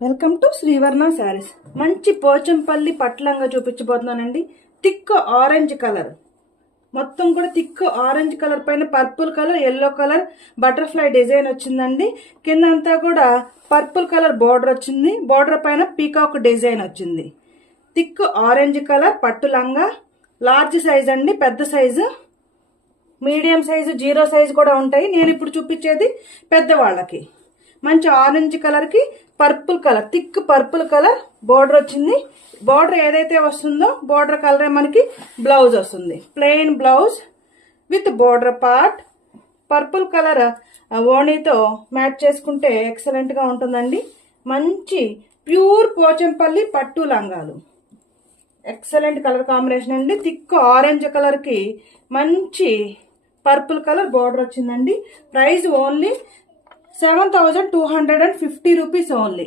Welcome to శ్రీవర్ణ saris. మంచి Pochampally పట్లంగా చూపించబోతున్నానండి. Thick orange colour, మొత్తం కూడా థిక్ ఆరెంజ్ కలర్ పైన purple colour, yellow colour butterfly design వచ్చిందండి. కింద అంతా కూడా పర్పుల్ కలర్ బోర్డర్ వచ్చింది. బోర్డర్ పైన పీకాక్ డిజైన్ వచ్చింది. థిక్ ఆరెంజ్ కలర్ పట్టు లంగా, లార్జ్ సైజ్ అండి, పెద్ద size, medium size, zero size కూడా ఉంటాయి. నేను ఇప్పుడు చూపించేది పెద్దవాళ్ళకి. మంచి ఆరెంజ్ కలర్ కి purple colour, thick purple colour border వచ్చింది. బోర్డర్ ఏదైతే వస్తుందో బోర్డర్ కలరే మనకి బ్లౌజ్ వస్తుంది. Plain blouse with border part. Purple colour ఓణీతో మ్యాచ్ చేసుకుంటే ఎక్సలెంట్ గా ఉంటుందండి. మంచి ప్యూర్ పోచంపల్లి పట్టు లంగాలు, ఎక్సలెంట్ కలర్ కాంబినేషన్ అండి. థిక్ ఆరెంజ్ కలర్ కి మంచి పర్పుల్ కలర్ బోర్డర్ వచ్చిందండి. Price only 7,250 rupees only.